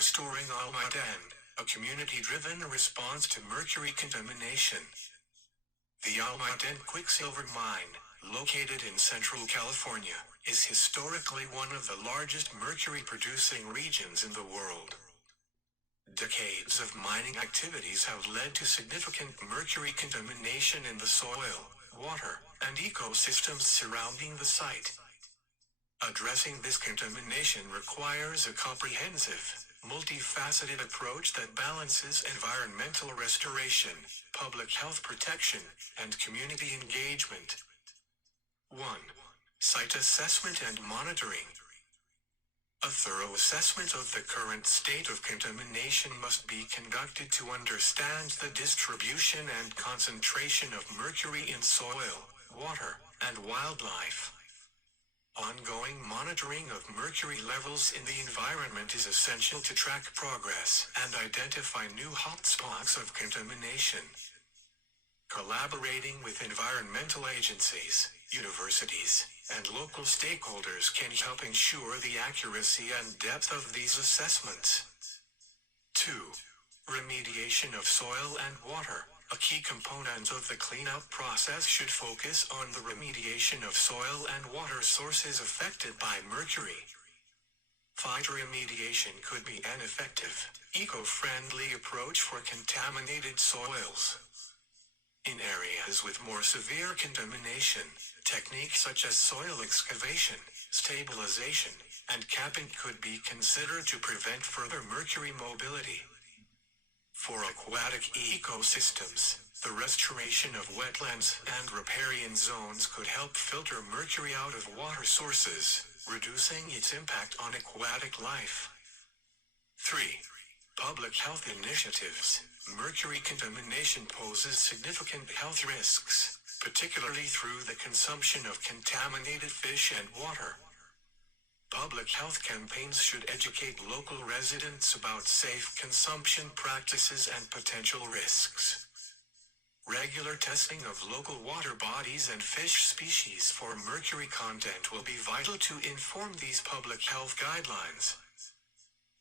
restoring Almaden, a community-driven response to mercury contamination. The Almaden Quicksilver Mine, located in Central California, is historically one of the largest mercury-producing regions in the world. Decades of mining activities have led to significant mercury contamination in the soil, water, and ecosystems surrounding the site. Addressing this contamination requires a comprehensive, multifaceted approach that balances environmental restoration, public health protection, and community engagement. 1. Site assessment and monitoring. A thorough assessment of the current state of contamination must be conducted to understand the distribution and concentration of mercury in soil, water, and wildlife. Ongoing monitoring of mercury levels in the environment is essential to track progress and identify new hotspots of contamination. Collaborating with environmental agencies, universities, and local stakeholders can help ensure the accuracy and depth of these assessments. 2. Remediation of soil and water. A key component of the cleanup process should focus on the remediation of soil and water sources affected by mercury. Phytoremediation could be an effective, eco-friendly approach for contaminated soils. In areas with more severe contamination, techniques such as soil excavation, stabilization, and capping could be considered to prevent further mercury mobility. For aquatic ecosystems, the restoration of wetlands and riparian zones could help filter mercury out of water sources, reducing its impact on aquatic life. 3. Public health initiatives. Mercury contamination poses significant health risks, particularly through the consumption of contaminated fish and water. Public health campaigns should educate local residents about safe consumption practices and potential risks. Regular testing of local water bodies and fish species for mercury content will be vital to inform these public health guidelines.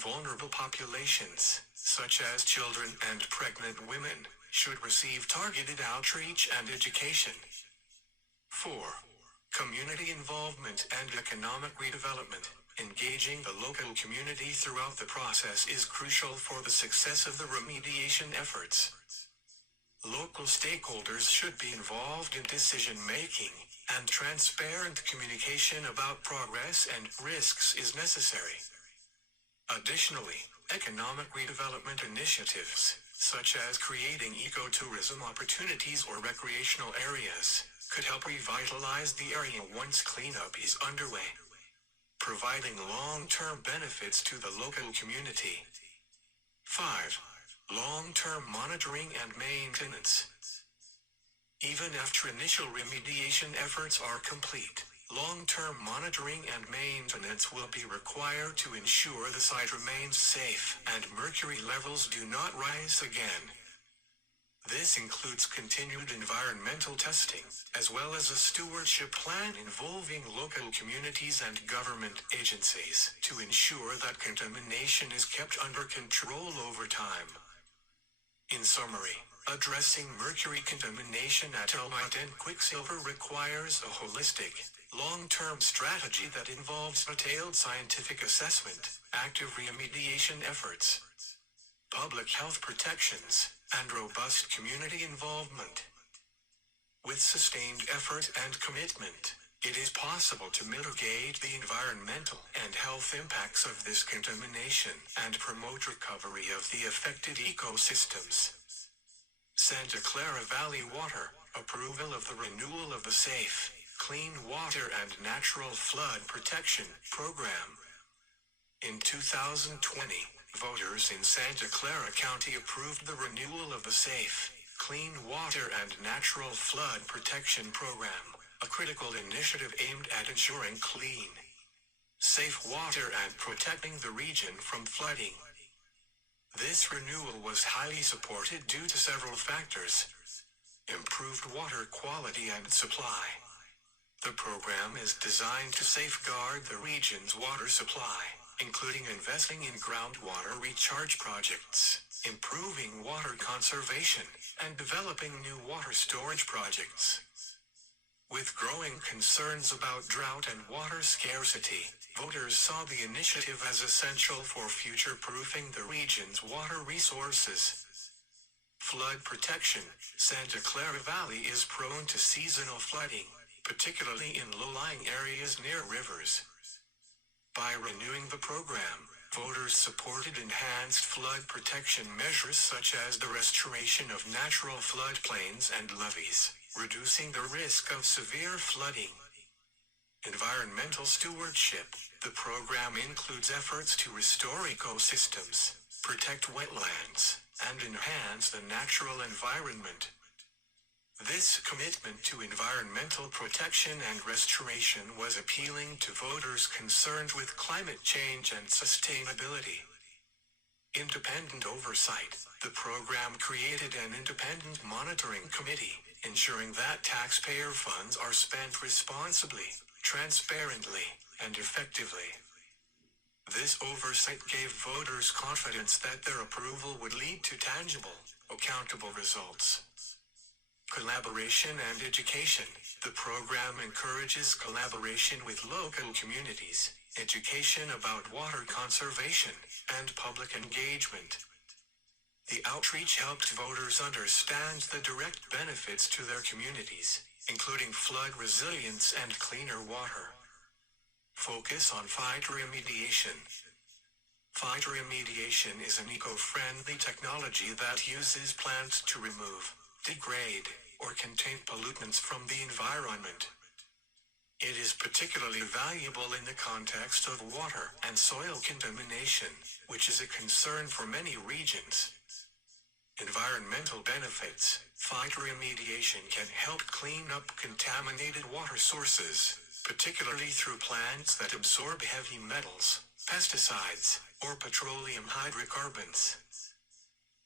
Vulnerable populations, such as children and pregnant women, should receive targeted outreach and education. 4. Community involvement and economic redevelopment. Engaging the local community throughout the process is crucial for the success of the remediation efforts. Local stakeholders should be involved in decision-making, and transparent communication about progress and risks is necessary. Additionally, economic redevelopment initiatives, such as creating ecotourism opportunities or recreational areas, could help revitalize the area once cleanup is underway, providing long-term benefits to the local community. 5. Long-term monitoring and maintenance. Even after initial remediation efforts are complete, long-term monitoring and maintenance will be required to ensure the site remains safe and mercury levels do not rise again. This includes continued environmental testing, as well as a stewardship plan involving local communities and government agencies to ensure that contamination is kept under control over time. In summary, addressing mercury contamination at Almaden Quicksilver requires a holistic, long-term strategy that involves detailed scientific assessment, active remediation efforts, public health protections, and robust community involvement. With sustained effort and commitment, it is possible to mitigate the environmental and health impacts of this contamination and promote recovery of the affected ecosystems. Santa Clara Valley Water, approval of the renewal of the Safe, Clean Water and Natural Flood Protection Program. In 2020, voters in Santa Clara County approved the renewal of the Safe, Clean Water and Natural Flood Protection Program, a critical initiative aimed at ensuring clean, safe water and protecting the region from flooding. This renewal was highly supported due to several factors. Improved water quality and supply. The program is designed to safeguard the region's water supply, including investing in groundwater recharge projects, improving water conservation, and developing new water storage projects. With growing concerns about drought and water scarcity, voters saw the initiative as essential for future-proofing the region's water resources. Flood protection. Santa Clara Valley is prone to seasonal flooding, particularly in low-lying areas near rivers. By renewing the program, voters supported enhanced flood protection measures such as the restoration of natural floodplains and levees, reducing the risk of severe flooding. Environmental stewardship. The program includes efforts to restore ecosystems, protect wetlands, and enhance the natural environment. This commitment to environmental protection and restoration was appealing to voters concerned with climate change and sustainability. Independent oversight. The program created an independent monitoring committee, ensuring that taxpayer funds are spent responsibly, transparently, and effectively. This oversight gave voters confidence that their approval would lead to tangible, accountable results. Collaboration and education. The program encourages collaboration with local communities, education about water conservation, and public engagement. The outreach helped voters understand the direct benefits to their communities, including flood resilience and cleaner water. Focus on phytoremediation. Phytoremediation is an eco-friendly technology that uses plants to remove, degrade, or contain pollutants from the environment. It is particularly valuable in the context of water and soil contamination, which is a concern for many regions. Environmental benefits. Phytoremediation can help clean up contaminated water sources, particularly through plants that absorb heavy metals, pesticides, or petroleum hydrocarbons.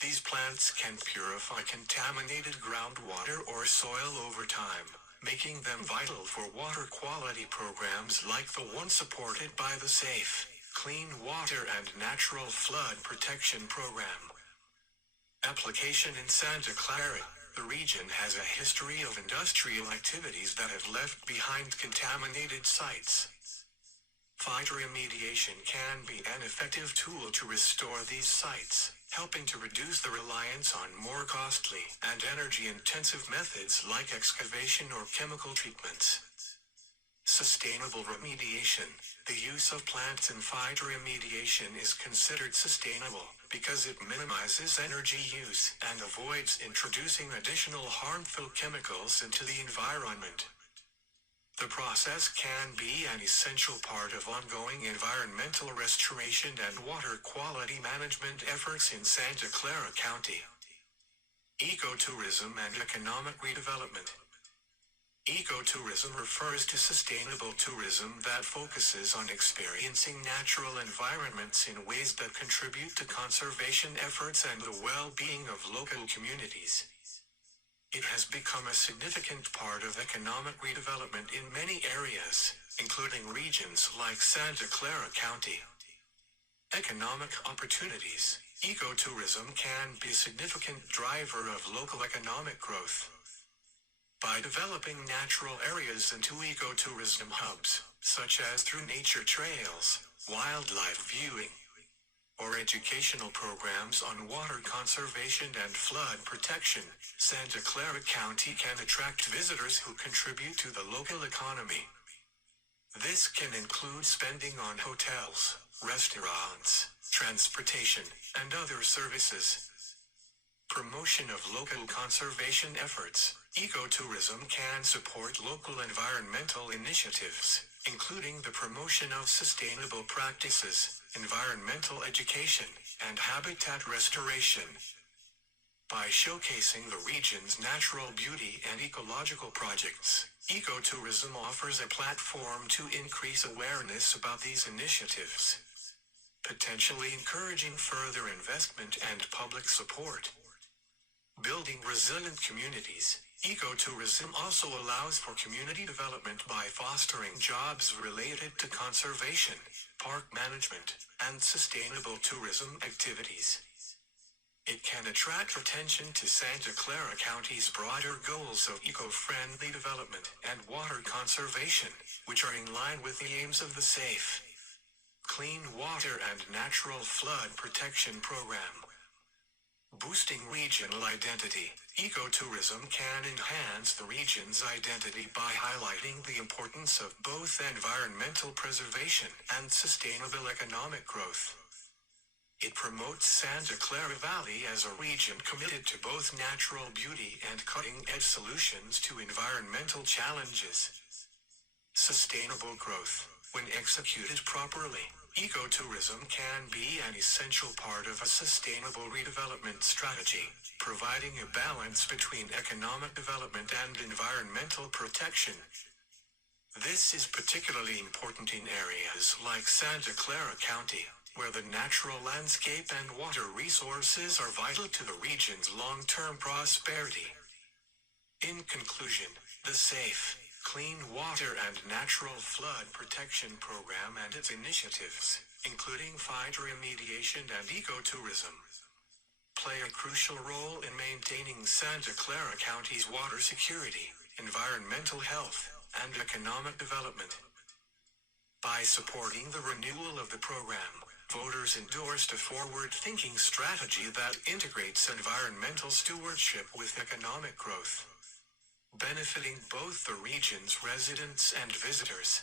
These plants can purify contaminated groundwater or soil over time, making them vital for water quality programs like the one supported by the SAFE, Clean Water and Natural Flood Protection Program. Application in Santa Clara. The region has a history of industrial activities that have left behind contaminated sites. Phytoremediation can be an effective tool to restore these sites, helping to reduce the reliance on more costly and energy-intensive methods like excavation or chemical treatments. Sustainable remediation. The use of plants in phytoremediation is considered sustainable because it minimizes energy use and avoids introducing additional harmful chemicals into the environment. The process can be an essential part of ongoing environmental restoration and water quality management efforts in Santa Clara County. Ecotourism and economic redevelopment. Ecotourism refers to sustainable tourism that focuses on experiencing natural environments in ways that contribute to conservation efforts and the well-being of local communities. It has become a significant part of economic redevelopment in many areas, including regions like Santa Clara County. Economic opportunities. Ecotourism can be a significant driver of local economic growth. By developing natural areas into ecotourism hubs, such as through nature trails, wildlife viewing, or educational programs on water conservation and flood protection, Santa Clara County can attract visitors who contribute to the local economy. This can include spending on hotels, restaurants, transportation, and other services. Promotion of local conservation efforts. Ecotourism can support local environmental initiatives, including the promotion of sustainable practices, environmental education, and habitat restoration. By showcasing the region's natural beauty and ecological projects, ecotourism offers a platform to increase awareness about these initiatives, potentially encouraging further investment and public support. Building resilient communities. Ecotourism also allows for community development by fostering jobs related to conservation, park management, and sustainable tourism activities. It can attract attention to Santa Clara County's broader goals of eco-friendly development and water conservation, which are in line with the aims of the Safe, Clean Water and Natural Flood Protection Program. Boosting regional identity. Ecotourism can enhance the region's identity by highlighting the importance of both environmental preservation and sustainable economic growth. It promotes Santa Clara Valley as a region committed to both natural beauty and cutting-edge solutions to environmental challenges. Sustainable growth. When executed properly, ecotourism can be an essential part of a sustainable redevelopment strategy, providing a balance between economic development and environmental protection. This is particularly important in areas like Santa Clara County, where the natural landscape and water resources are vital to the region's long-term prosperity. In conclusion, the Safe, Clean Water and Natural Flood Protection Program and its initiatives, including phytoremediation and ecotourism, play a crucial role in maintaining Santa Clara County's water security, environmental health, and economic development. By supporting the renewal of the program, voters endorsed a forward-thinking strategy that integrates environmental stewardship with economic growth, benefiting both the region's residents and visitors.